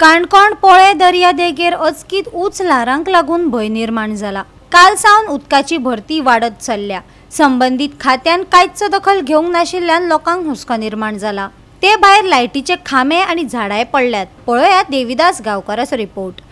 काणकोण पोळे दर्या देगेर अचकीत उंच ल्हारांक लागून भय निर्माण जाला। काल सावन उदकाची भरती वाडत चल्ल्या। संबंधित खात्यान कांयच दखल घेवंक नाशिल्ल्यान लोकांक हुस्को निर्माण जाला। ते भायर लायटीचे खांबे आनी झाडांय पडल्यात। पळयात देविदास गांवकाराचो रिपोर्ट।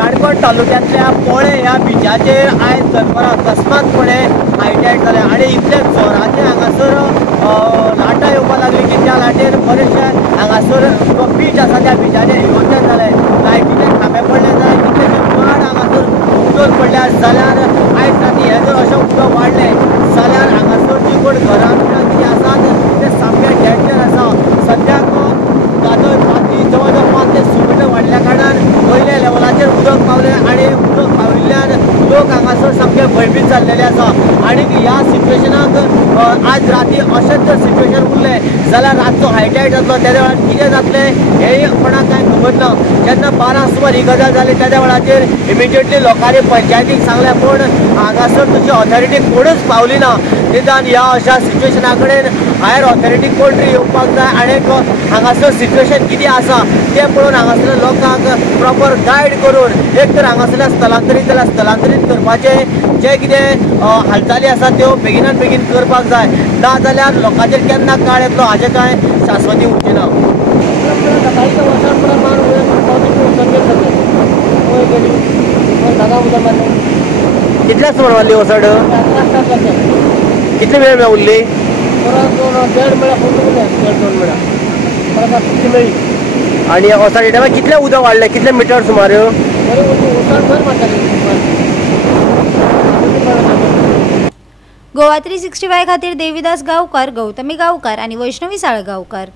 काणकोण तालुक्यांतल्या पोळे ह्या बिचाचेर आयज दनपारां अकस्मातपणे हायटायड जालें आनी इतले जोराचें हांगासर लाटां येवपाक लागली की त्या लाटेर बरेचशे हांगासर जो बीच आसा त्या बिचाचेर इरोजन जालें। लायटीचे खांबे पडले जाल्यार कितलेशे माड हांगासर उदक पडल्या जाल्यार आयज राती हें जर अशें उदक वाडलें जाल्यार हांगासर जी कोण घरां कितें आसात ते सामके डेंजर आसा। सद्याक दादर राती जवळ जवळ 5 ते 6 मिटर वाडल्या कारणान पयल्या लेवलाचेर उदक पावलें आनी उदक पाविल्ल्यान लोक हांगासर सामके भयभीत जाल्लेले आसा। आनी ह्या सिच्युएशनाक आज राती अशेंच जर सिच्युएशन उरलें जाल्यार रातचो हायटायड जातलो। त्या वेळार कितें जातलें हेंय कोणाक कांय खबर ना। जेन्ना 12 सुमार ही गजाल जाली त्या वेळाचेर इमिजिएटली लोकांनी पंचायतीक सांगलें, पूण हांगासर तशी ऑथॉरिटी कोणूच पावली ना। निदान ह्या अशा सिच्युएशना कडेन हायर ऑथॉरिटी कोण तरी येवपाक जाय आनी हांगासर सिच्युएशन कितें आसा तें पळोवन हांगासरल्या लोकांक प्रॉपर गायड करून एक तर हांगासरल्या स्थलांतरीत जाल्यार स्थलांतरीत करपाचे जे कितें हालचाली आसा त्यो बेगिनान बेगीन करपाक जाय, ना जाल्यार लोकांचेर केन्ना काळ येतलो हाचें कांय शाश्वती उरची ना। कितल्या सुमार वाजली वसड? कितले वेळ उरली? आणि वसड टायमार कितले उदक वाडलें? कितले मिटर सुमार? गोवा 365 खातीर देविदास गांवकार, गौतमी गांवकार आनी वैष्णवी साळगांवकार।